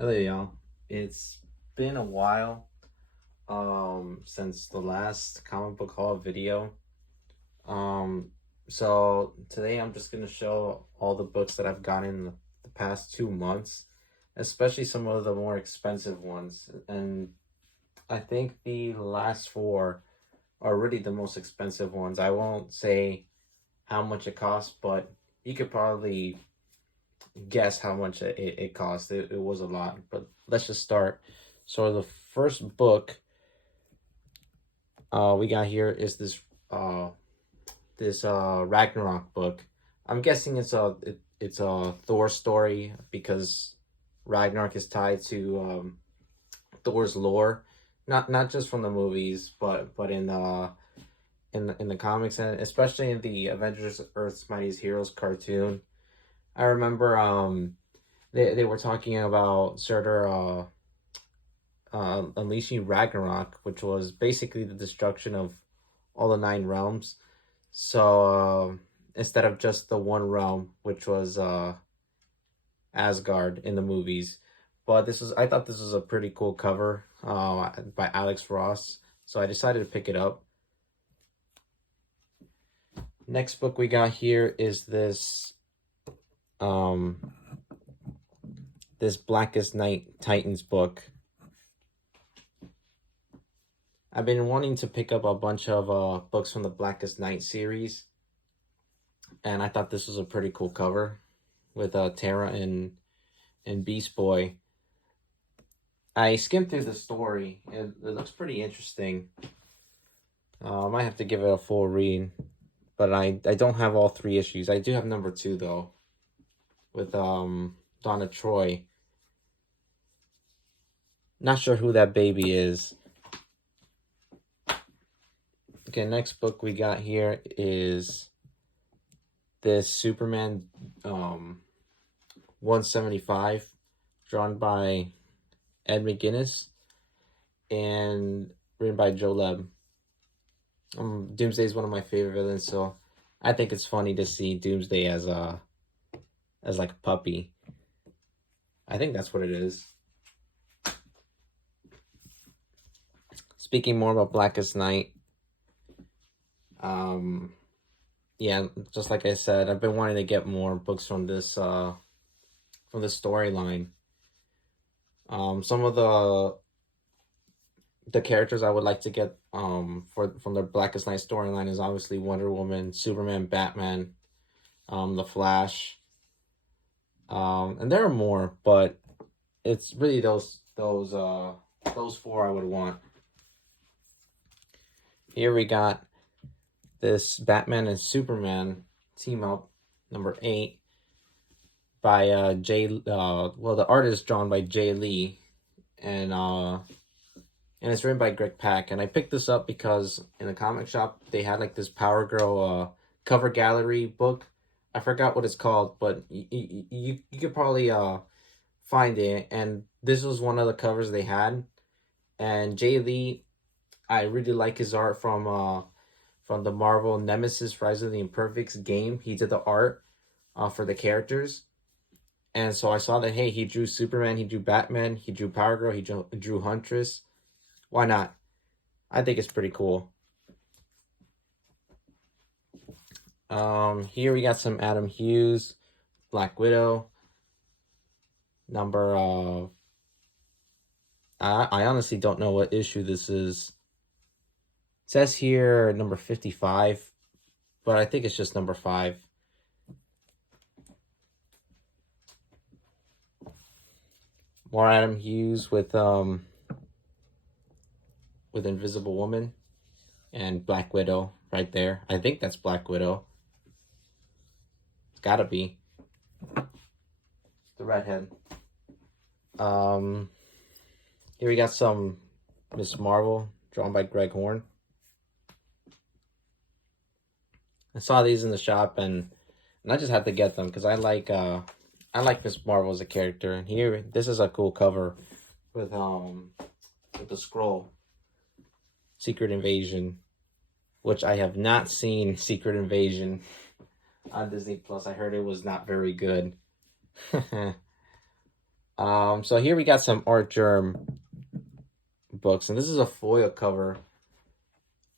Hello, y'all. It's been a while since the last comic book haul video. Um so today I'm just gonna show all the books that I've gotten in the past 2 months, especially some of the more expensive ones. And I think the last four are really the most expensive ones. I won't say how much it costs, but you could probably guess how much it cost. It was a lot, but let's just start. So the first book we got here is this Ragnarok book. I'm guessing it's a Thor story because Ragnarok is tied to Thor's lore, not just from the movies, but in the comics, and especially in the Avengers Earth's Mightiest Heroes cartoon. I remember they were talking about Surtur unleashing Ragnarok, which was basically the destruction of all the nine realms. So instead of just the one realm, which was Asgard in the movies, but I thought this was a pretty cool cover by Alex Ross, so I decided to pick it up. Next book we got here is um this Blackest Night Titans book. I've been wanting to pick up a bunch of books from the Blackest Night series, and I thought this was a pretty cool cover with Tara and Beast Boy. I skimmed through the story. It looks pretty interesting. I might have to give it a full read, but I don't have all three issues. I do have number two though, with Donna Troy. Not sure who that baby is. Okay, next book we got here is this Superman 175, drawn by Ed McGuinness and written by Joe Leb. Doomsday is one of my favorite villains, so I think it's funny to see Doomsday as like a puppy. I think that's what it is. Speaking more about Blackest Night, um, yeah, just like I said, I've been wanting to get more books from this storyline. Some of the characters I would like to get for from the Blackest Night storyline is obviously Wonder Woman, Superman, Batman, the Flash, and there are more, but it's really those four I would want. Here we got this Batman and Superman team up, number 8, by the art is drawn by Jay Lee, and it's written by Greg Pak. And I picked this up because in the comic shop they had like this Power Girl cover gallery book. I forgot what it's called, but you could probably find it. And this was one of the covers they had. And Jay Lee, I really like his art from the Marvel Nemesis Rise of the Imperfects game. He did the art for the characters. And so I saw that, hey, he drew Superman, he drew Batman, he drew Power Girl, he drew Huntress. Why not? I think it's pretty cool. Here we got some Adam Hughes, Black Widow. Number I honestly don't know what issue this is. It says here number 55, but I think it's just number 5. More Adam Hughes with Invisible Woman and Black Widow right there. I think that's Black Widow. It's gotta be the redhead. Here we got some Miss Marvel drawn by Greg Horn. I saw these in the shop and I just had to get them because I like Miss Marvel as a character. And here, this is a cool cover with the scroll, Secret Invasion, which I have not seen Secret Invasion on Disney Plus. I heard it was not very good. So here we got some Art Germ books, and this is a foil cover,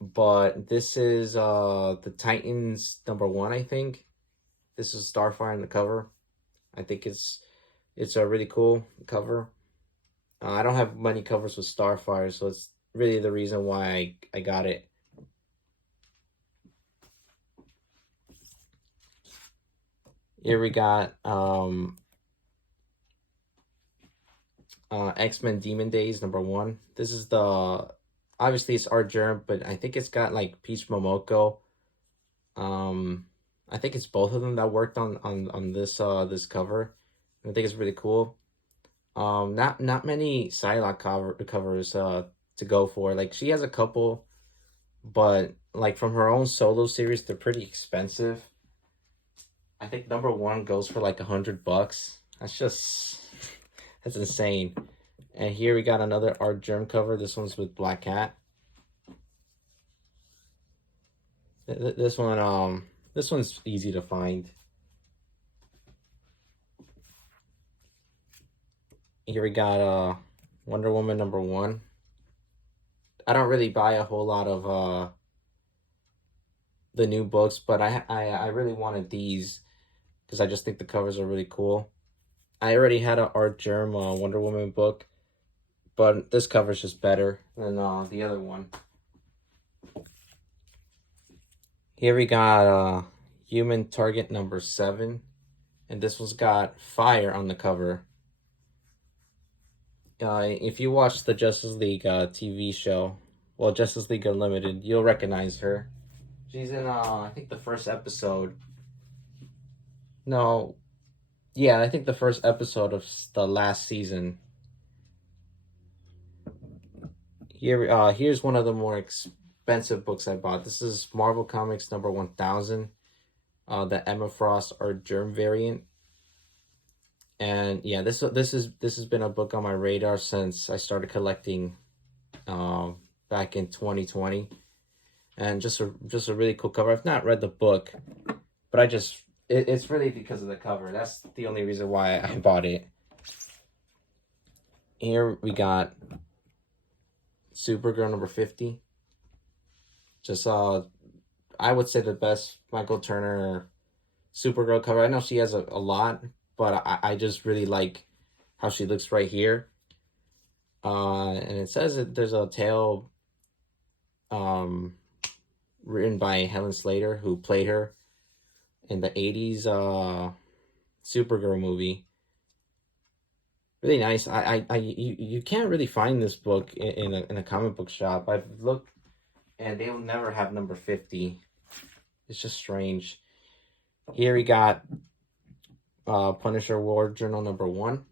but this is the Titans #1, I think. This is Starfire on the cover. I think it's a really cool cover. I don't have many covers with Starfire, so it's really the reason why I got it. Here we got X-Men Demon Days #1. This is the, obviously it's Art Germ, but I think it's got like Peach Momoko. Um, I think it's both of them that worked on this this cover. I think it's really cool. Not many Psylocke covers to go for. Like she has a couple, but like from her own solo series, they're pretty expensive. I think #1 goes for like $100. That's insane. And here we got another Art Germ cover. This one's with Black Cat. This one, this one's easy to find. Here we got Wonder Woman #1. I don't really buy a whole lot of the new books, but I really wanted these because I just think the covers are really cool. I already had an Art Germ Wonder Woman book, but this cover is just better than the other one. Here we got Human Target #7, and this one's got fire on the cover. If you watch the Justice League TV show, well, Justice League Unlimited, you'll recognize her. She's in I think the first episode. No, yeah, I think the first episode of the last season. Here's one of the more expensive books I bought. This is Marvel Comics #1000, the Emma Frost Art Germ variant. And yeah, this has been a book on my radar since I started collecting back in 2020. And just a really cool cover. I've not read the book, but it's really because of the cover. That's the only reason why I bought it. Here we got Supergirl #50. Just I would say the best Michael Turner Supergirl cover. I know she has a lot, but I just really like how she looks right here. And it says that there's a tale written by Helen Slater, who played her in the 80s Supergirl movie. Really nice. You can't really find this book in a comic book shop. I've looked, and they'll never have #50. It's just strange. Here we got Punisher War Journal #1.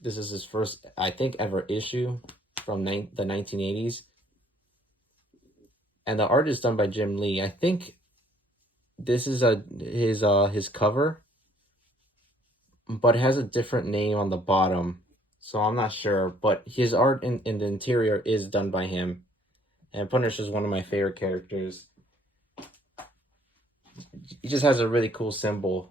This is his first, I think, ever issue from the 1980s. And the art is done by Jim Lee. I think this is his cover, but it has a different name on the bottom. So I'm not sure, but his art in the interior is done by him. And Punisher is one of my favorite characters. He just has a really cool symbol.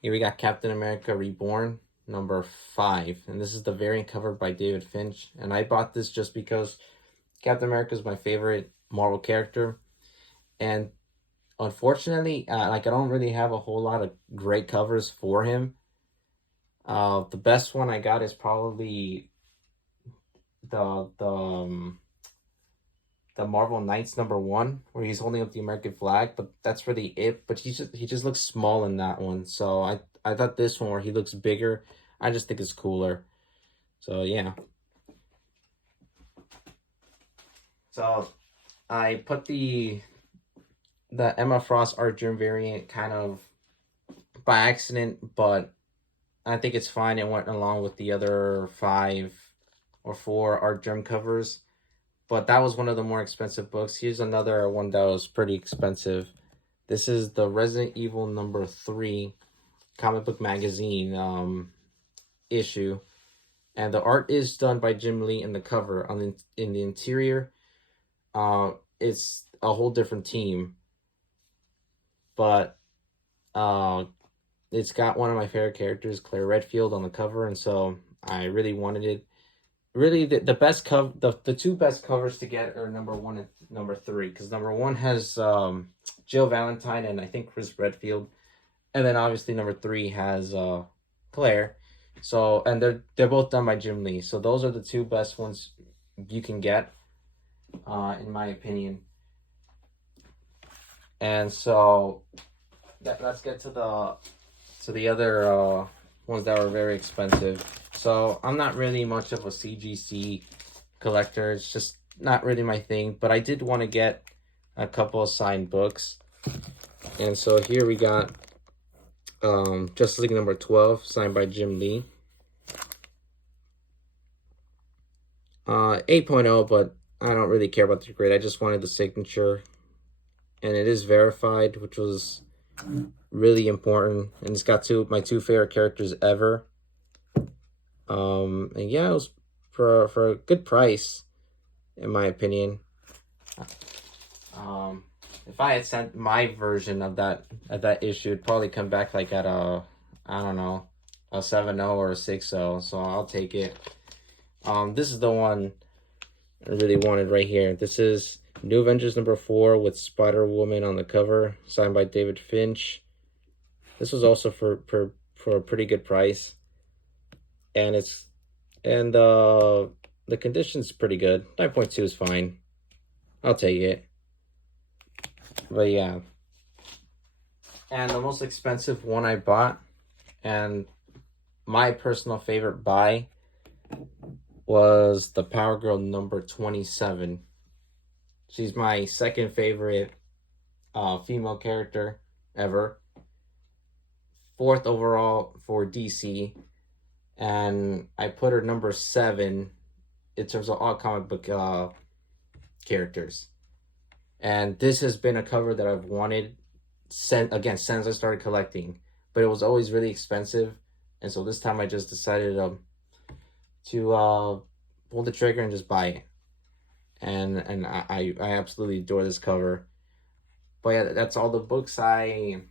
Here we got Captain America Reborn #5, and this is the variant covered by David Finch. And I bought this just because Captain America is my favorite Marvel character, and unfortunately, like I don't really have a whole lot of great covers for him. The best one I got is probably the Marvel Knights #1, where he's holding up the American flag, but that's really it. But he just looks small in that one. So I thought this one where he looks bigger, I just think it's cooler. So yeah. So I put the Emma Frost Art Germ variant kind of by accident, but I think it's fine. It went along with the other 5 or 4 Art Germ covers. But that was one of the more expensive books. Here's another one that was pretty expensive. This is the Resident Evil #3 comic book magazine issue. And the art is done by Jim Lee in the cover. In the interior, it's a whole different team. But it's got one of my favorite characters, Claire Redfield, on the cover, and so I really wanted it. Really, the best cover, the two best covers to get are number 1 and number 3, because number 1 has Jill Valentine and I think Chris Redfield, and then obviously number 3 has Claire. So, and they're both done by Jim Lee. So those are the two best ones you can get, in my opinion. And so let's get to the other ones that were very expensive. So I'm not really much of a CGC collector. It's just not really my thing. But I did want to get a couple of signed books. And so here we got Justice League number 12, signed by Jim Lee. 8.0, but I don't really care about the grade. I just wanted the signature. And it is verified, which was really important. And it's got my two favorite characters ever. And yeah, it was for a good price, in my opinion. If I had sent my version of that issue, it'd probably come back like at a, I don't know, a 7.0 or a 6.0. So I'll take it. This is the one I really wanted right here. This is New Avengers number 4 with Spider-Woman on the cover, signed by David Finch. This was also for a pretty good price, and the condition's pretty good. 9.2 is fine. I'll take it. But yeah, and the most expensive one I bought, and my personal favorite buy, was the Power Girl number 27. She's my second favorite female character ever. 4th overall for DC. And I put her number 7 in terms of all comic book characters. And this has been a cover that I've wanted since I started collecting. But it was always really expensive. And so this time I just decided to pull the trigger and just buy it. And I absolutely adore this cover. But yeah, that's all the books I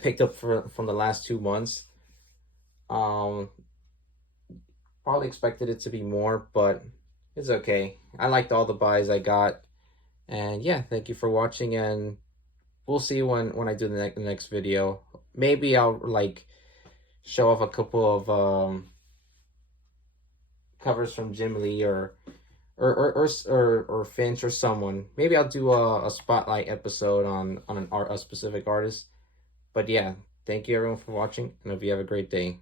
picked up from the last 2 months. Probably expected it to be more, but it's okay. I liked all the buys I got. And yeah, thank you for watching, and we'll see when I do the next video. Maybe I'll like show off a couple of covers from Jim Lee or Finch or someone. Maybe I'll do a spotlight episode on a specific artist. But yeah, thank you everyone for watching, and hope you have a great day.